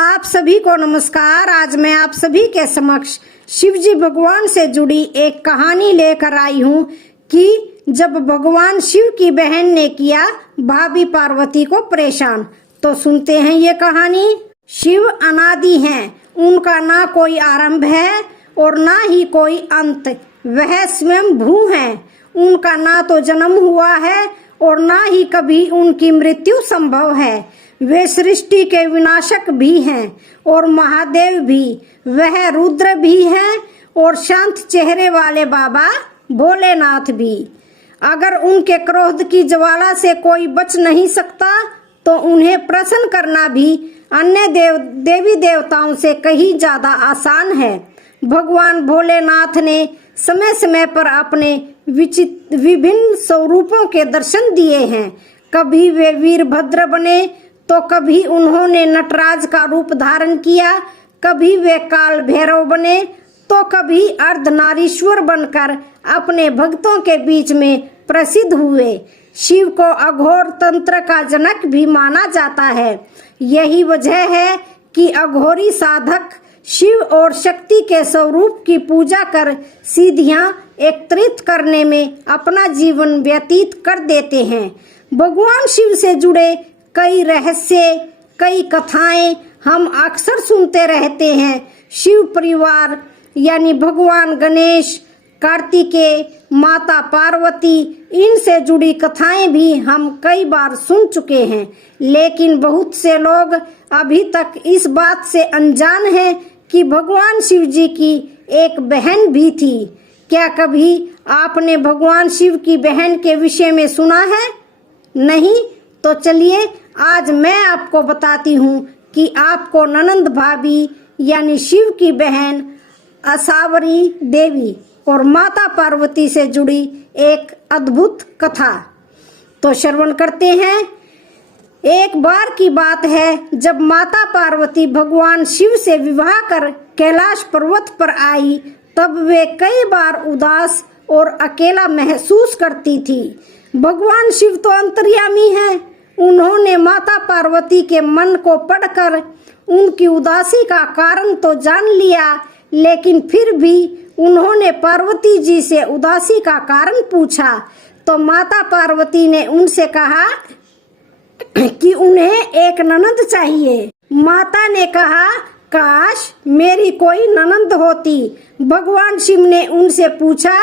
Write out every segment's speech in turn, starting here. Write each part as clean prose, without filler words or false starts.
आप सभी को नमस्कार। आज मैं आप सभी के समक्ष शिवजी भगवान से जुड़ी एक कहानी लेकर आई हूँ कि जब भगवान शिव की बहन ने किया भाभी पार्वती को परेशान। तो सुनते हैं ये कहानी। शिव अनादि हैं, उनका ना कोई आरंभ है और ना ही कोई अंत। वह स्वयं भू हैं, उनका ना तो जन्म हुआ है और ना ही कभी उनकी मृत्यु संभव है। वे सृष्टि के विनाशक भी हैं और महादेव भी। वह रुद्र भी हैं और शांत चेहरे वाले बाबा भोलेनाथ भी। अगर उनके क्रोध की ज्वाला से कोई बच नहीं सकता तो उन्हें प्रसन्न करना भी अन्य देवी देवताओं से कहीं ज्यादा आसान है। भगवान भोलेनाथ ने समय समय पर अपने विभिन्न स्वरूपों के दर्शन दिए हैं। कभी वे वीरभद्र बने तो कभी उन्होंने नटराज का रूप धारण किया, कभी वे काल भैरव बने तो कभी अर्धनारीश्वर बनकर अपने भक्तों के बीच में प्रसिद्ध हुए। शिव को अघोर तंत्र का जनक भी माना जाता है। यही वजह है कि अघोरी साधक शिव और शक्ति के स्वरूप की पूजा कर सिद्धियां एकत्रित करने में अपना जीवन व्यतीत कर देते हैं। भगवान शिव से जुड़े कई रहस्य, कई कथाएं हम अक्सर सुनते रहते हैं। शिव परिवार यानी भगवान गणेश, कार्तिकेय, माता पार्वती, इनसे जुड़ी कथाएं भी हम कई बार सुन चुके हैं। लेकिन बहुत से लोग अभी तक इस बात से अनजान हैं कि भगवान शिव जी की एक बहन भी थी। क्या कभी आपने भगवान शिव की बहन के विषय में सुना है? नहीं? तो चलिए आज मैं आपको बताती हूँ कि आपको ननंद भाभी यानी शिव की बहन असावरी देवी और माता पार्वती से जुड़ी एक अद्भुत कथा। तो श्रवण करते हैं। एक बार की बात है जब माता पार्वती भगवान शिव से विवाह कर कैलाश पर्वत पर आई, तब वे कई बार उदास और अकेला महसूस करती थी। भगवान शिव तो अंतर्यामी हैं। उन्होंने माता पार्वती के मन को पढ़कर उनकी उदासी का कारण तो जान लिया, लेकिन फिर भी उन्होंने पार्वती जी से उदासी का कारण पूछा तो माता पार्वती ने उनसे कहा कि उन्हें एक ननंद चाहिए। माता ने कहा, काश मेरी कोई ननंद होती। भगवान शिव ने उनसे पूछा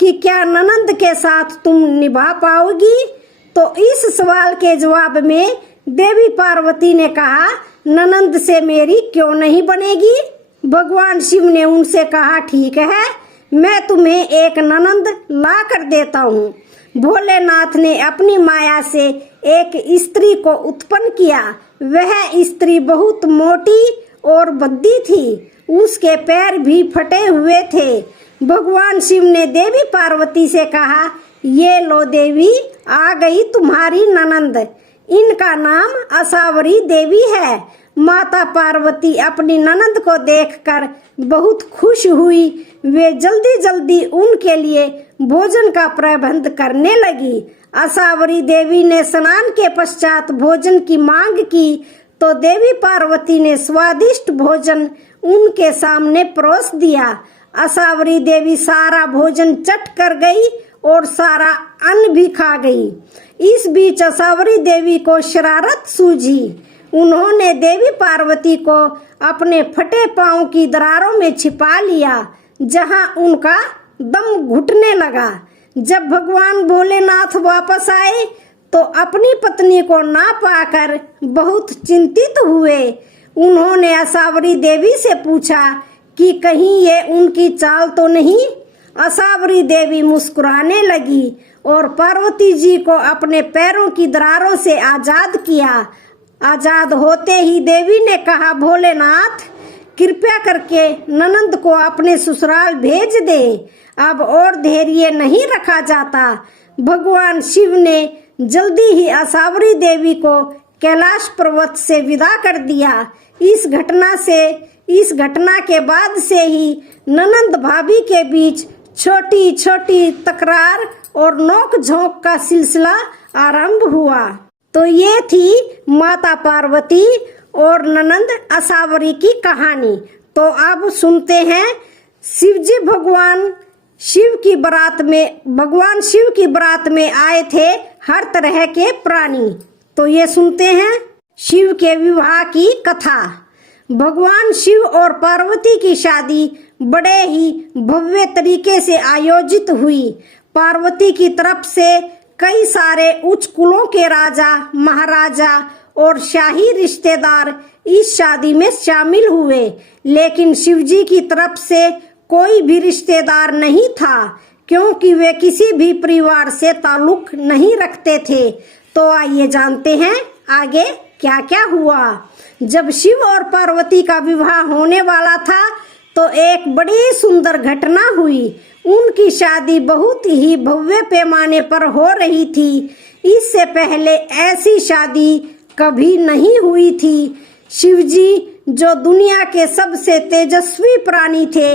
कि क्या ननंद के साथ तुम निभा पाओगी? तो इस सवाल के जवाब में देवी पार्वती ने कहा, ननंद से मेरी क्यों नहीं बनेगी? भगवान शिव ने उनसे कहा, ठीक है, मैं तुम्हें एक ननंद ला कर देता हूँ। भोलेनाथ ने अपनी माया से एक स्त्री को उत्पन्न किया। वह स्त्री बहुत मोटी और भद्दी थी, उसके पैर भी फटे हुए थे। भगवान शिव ने देवी पार्वती से कहा, ये लो देवी, आ गई तुम्हारी ननंद। इनका नाम असावरी देवी है। माता पार्वती अपनी ननंद को देखकर बहुत खुश हुई। वे जल्दी जल्दी उनके लिए भोजन का प्रबंध करने लगी। असावरी देवी ने स्नान के पश्चात भोजन की मांग की तो देवी पार्वती ने स्वादिष्ट भोजन उनके सामने परोस दिया। असावरी देवी सारा भोजन चट कर गई और सारा अन्न भी खा गई। इस बीच असावरी देवी को शरारत सूझी। उन्होंने देवी पार्वती को अपने फटे पांव की दरारों में छिपा लिया, जहां उनका दम घुटने लगा। जब भगवान भोलेनाथ वापस आए तो अपनी पत्नी को ना पाकर बहुत चिंतित हुए। उन्होंने असावरी देवी से पूछा कि कहीं ये उनकी चाल तो नहीं? असावरी देवी मुस्कुराने लगी और पार्वती जी को अपने पैरों की दरारों से आजाद किया। आजाद होते ही देवी ने कहा, भोलेनाथ कृपया करके ननंद को अपने ससुराल भेज दे। अब और धैर्य नहीं रखा जाता। भगवान शिव ने जल्दी ही असावरी देवी को कैलाश पर्वत से विदा कर दिया। इस घटना के बाद से ही ननंद भाभी के बीच छोटी छोटी तकरार और नोक झोंक का सिलसिला आरंभ हुआ। तो ये थी माता पार्वती और ननंद असावरी की कहानी। तो अब सुनते हैं शिवजी भगवान शिव की बारात में आए थे हर तरह के प्राणी। तो ये सुनते हैं शिव के विवाह की कथा। भगवान शिव और पार्वती की शादी बड़े ही भव्य तरीके से आयोजित हुई। पार्वती की तरफ से कई सारे उच्च कुलों के राजा, महाराजा और शाही रिश्तेदार इस शादी में शामिल हुए, लेकिन शिवजी की तरफ से कोई भी रिश्तेदार नहीं था, क्योंकि वे किसी भी परिवार से ताल्लुक नहीं रखते थे। तो आइए जानते हैं आगे क्या क्या हुआ। जब शिव और पार्वती का विवाह होने वाला था तो एक बड़ी सुंदर घटना हुई। उनकी शादी बहुत ही भव्य पैमाने पर हो रही थी। इससे पहले ऐसी शादी कभी नहीं हुई थी। शिवजी, जो दुनिया के सबसे तेजस्वी प्राणी थे,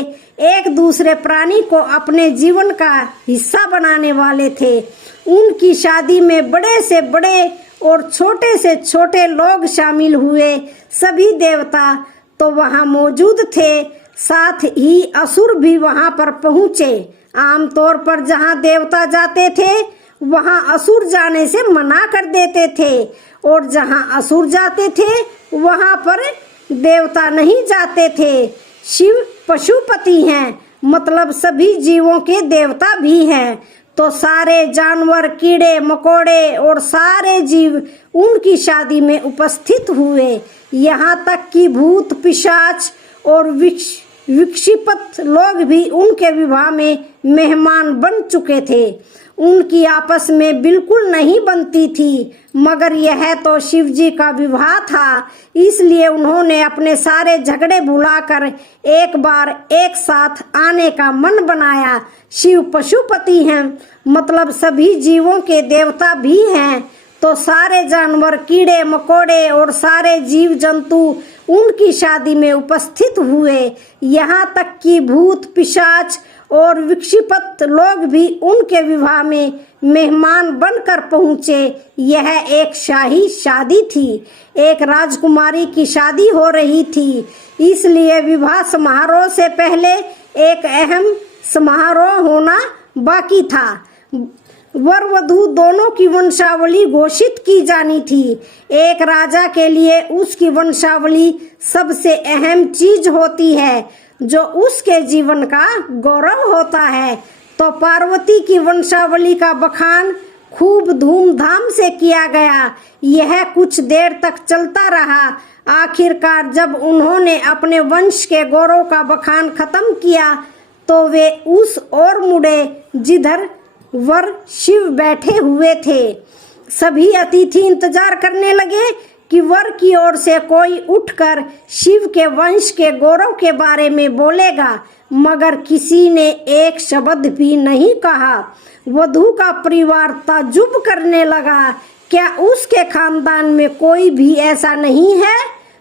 एक दूसरे प्राणी को अपने जीवन का हिस्सा बनाने वाले थे। उनकी शादी में बड़े से बड़े और छोटे से छोटे लोग शामिल हुए। सभी देवता तो वहां मौजूद थे, साथ ही असुर भी वहां पर पहुंचे। आमतौर पर जहां देवता जाते थे वहां असुर जाने से मना कर देते थे, और जहां असुर जाते थे वहां पर देवता नहीं जाते थे। शिव पशुपति हैं, मतलब सभी जीवों के देवता भी हैं। तो सारे जानवर, कीड़े मकोड़े और सारे जीव उनकी शादी में उपस्थित हुए। यहाँ तक कि भूत, पिशाच और विक्षिप्त लोग भी उनके विवाह में मेहमान बन चुके थे। उनकी आपस में बिल्कुल नहीं बनती थी, मगर यह तो शिवजी का विवाह था, इसलिए उन्होंने अपने सारे झगड़े भुलाकर एक बार एक साथ आने का मन बनाया। शिव पशुपति हैं, मतलब सभी जीवों के देवता भी हैं। तो सारे जानवर, कीड़े मकोड़े और सारे जीव जंतु उनकी शादी में उपस्थित हुए। यहाँ तक कि भूत, पिशाच और विक्षिप्त लोग भी उनके विवाह में मेहमान बनकर पहुंचे। यह एक शाही शादी थी, एक राजकुमारी की शादी हो रही थी, इसलिए विवाह समारोह से पहले एक अहम समारोह होना बाकी था। वर वधू दोनों की वंशावली घोषित की जानी थी। एक राजा के लिए उसकी वंशावली सबसे अहम चीज होती है, जो उसके जीवन का गौरव होता है। तो पार्वती की वंशावली का बखान खूब धूमधाम से किया गया। यह कुछ देर तक चलता रहा। आखिरकार जब उन्होंने अपने वंश के गौरव का बखान खत्म किया तो वे उस ओर मुड़े जिधर वर शिव बैठे हुए थे। सभी अतिथि इंतजार करने लगे कि वर की ओर से कोई उठकर शिव के वंश के गौरव के बारे में बोलेगा, मगर किसी ने एक शब्द भी नहीं कहा। वधू का परिवार ताज्जुब करने लगा। क्या उसके खानदान में कोई भी ऐसा नहीं है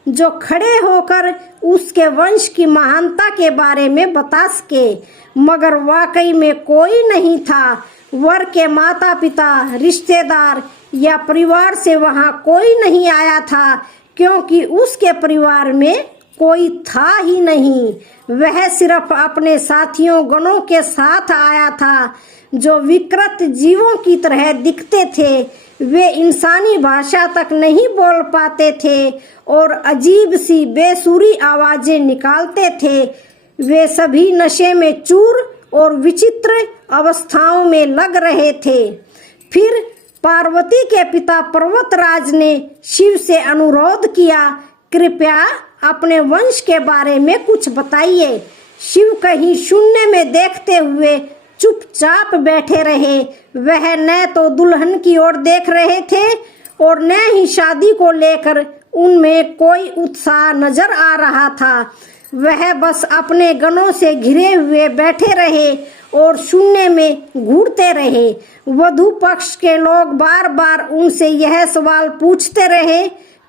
जो खड़े होकर उसके वंश की महानता के बारे में बता सके? मगर वाकई में कोई नहीं था। वर के माता पिता, रिश्तेदार या परिवार से वहां कोई नहीं आया था, क्योंकि उसके परिवार में कोई था ही नहीं। वह सिर्फ अपने साथियों गणों के साथ आया था, जो विकृत जीवों की तरह दिखते थे। वे इंसानी भाषा तक नहीं बोल पाते थे और अजीब सी बेसुरी आवाजें निकालते थे। वे सभी नशे में चूर और विचित्र अवस्थाओं में लग रहे थे। फिर पार्वती के पिता पर्वतराज ने शिव से अनुरोध किया, कृपया अपने वंश के बारे में कुछ बताइए। शिव कहीं शून्य में देखते हुए चुपचाप बैठे रहे। वह न तो दुल्हन की ओर देख रहे थे और न ही शादी को लेकर उनमें कोई उत्साह नजर आ रहा था। वह बस अपने गणों से घिरे हुए बैठे रहे और शून्य में घूरते रहे। वधू पक्ष के लोग बार बार उनसे यह सवाल पूछते रहे,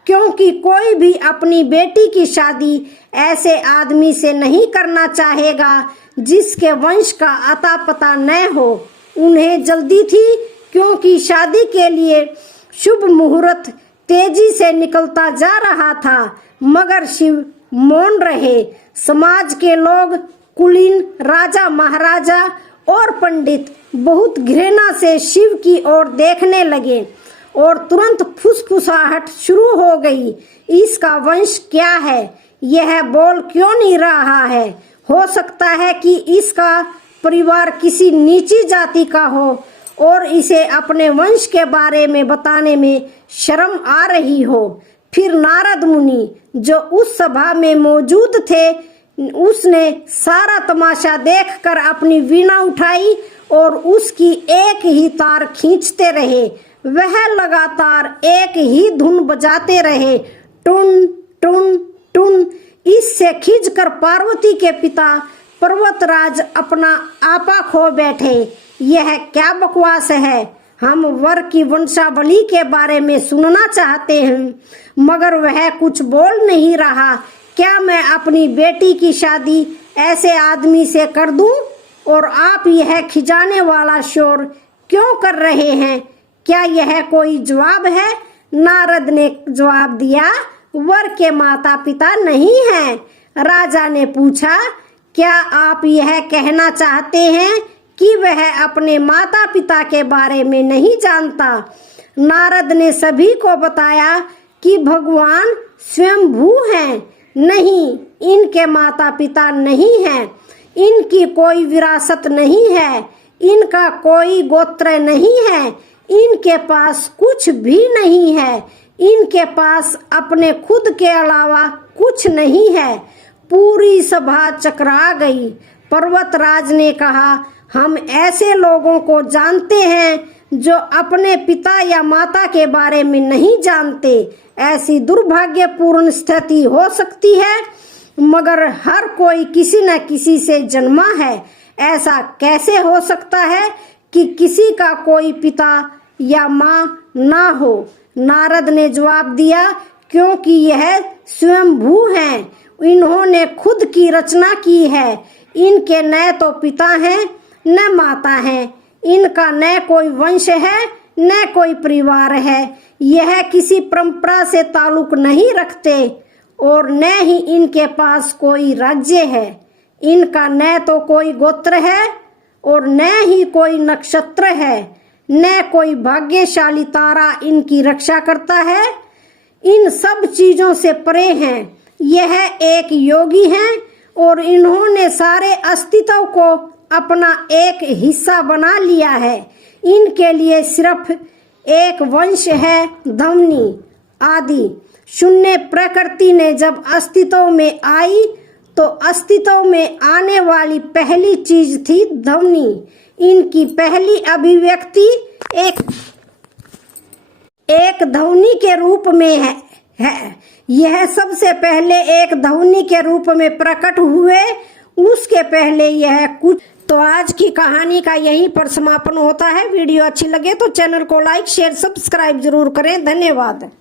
क्योंकि कोई भी अपनी बेटी की शादी ऐसे आदमी से नहीं करना चाहेगा जिसके वंश का अता पता न हो। उन्हें जल्दी थी, क्योंकि शादी के लिए शुभ मुहूर्त तेजी से निकलता जा रहा था, मगर शिव मौन रहे। समाज के लोग, कुलीन, राजा महाराजा और पंडित बहुत घृणा से शिव की ओर देखने लगे और तुरंत फुसफुसाहट शुरू हो गई। इसका वंश क्या है? यह बोल क्यों नहीं रहा है? हो सकता है कि इसका परिवार किसी नीची जाति का हो और इसे अपने वंश के बारे में बताने में शर्म आ रही हो। फिर नारद मुनि, जो उस सभा में मौजूद थे, उसने सारा तमाशा देखकर अपनी वीणा उठाई और उसकी एक ही तार खींचते रहे। वह लगातार एक ही धुन बजाते रहे, टुन टुन टुन। इससे खींचकर पार्वती के पिता पर्वतराज अपना आपा खो बैठे। यह क्या बकवास है? हम वर की वंशावली के बारे में सुनना चाहते हैं, मगर वह कुछ बोल नहीं रहा। क्या मैं अपनी बेटी की शादी ऐसे आदमी से कर दूं? और आप यह खिजाने वाला शोर क्यों कर रहे हैं? क्या यह कोई जवाब है? नारद ने जवाब दिया, वर के माता पिता नहीं हैं। राजा ने पूछा, क्या आप यह कहना चाहते हैं कि वह अपने माता पिता के बारे में नहीं जानता? नारद ने सभी को बताया कि भगवान स्वयंभू हैं। नहीं, इनके माता पिता नहीं हैं, इनकी कोई विरासत नहीं है, इनका कोई गोत्र नहीं है, इनके पास कुछ भी नहीं है, इनके पास अपने खुद के अलावा कुछ नहीं है। पूरी सभा चकरा गई। पर्वतराज ने कहा, हम ऐसे लोगों को जानते हैं जो अपने पिता या माता के बारे में नहीं जानते। ऐसी दुर्भाग्यपूर्ण स्थिति हो सकती है, मगर हर कोई किसी न किसी से जन्मा है। ऐसा कैसे हो सकता है कि किसी का कोई पिता या माँ ना हो? नारद ने जवाब दिया, क्योंकि यह स्वयंभू हैं। इन्होंने खुद की रचना की है। इनके न तो पिता हैं न माता हैं, इनका न कोई वंश है न कोई परिवार है। यह किसी परंपरा से ताल्लुक नहीं रखते और न ही इनके पास कोई राज्य है। इनका न तो कोई गोत्र है और न ही कोई नक्षत्र है, न कोई भाग्यशाली तारा इनकी रक्षा करता है। इन सब चीजों से परे हैं। यह एक योगी हैं और इन्होंने सारे अस्तित्व को अपना एक हिस्सा बना लिया है। इनके लिए सिर्फ एक वंश है, ध्वनि आदि। शून्य प्रकृति ने जब अस्तित्व में आई तो अस्तित्व में आने वाली पहली चीज थी ध्वनि। इनकी पहली अभिव्यक्ति एक ध्वनि के रूप में है। यह सबसे पहले एक ध्वनि के रूप में प्रकट हुए, उसके पहले यह कुछ। तो आज की कहानी का यहीं पर समापन होता है। वीडियो अच्छी लगे तो चैनल को लाइक, शेयर, सब्सक्राइब जरूर करें। धन्यवाद।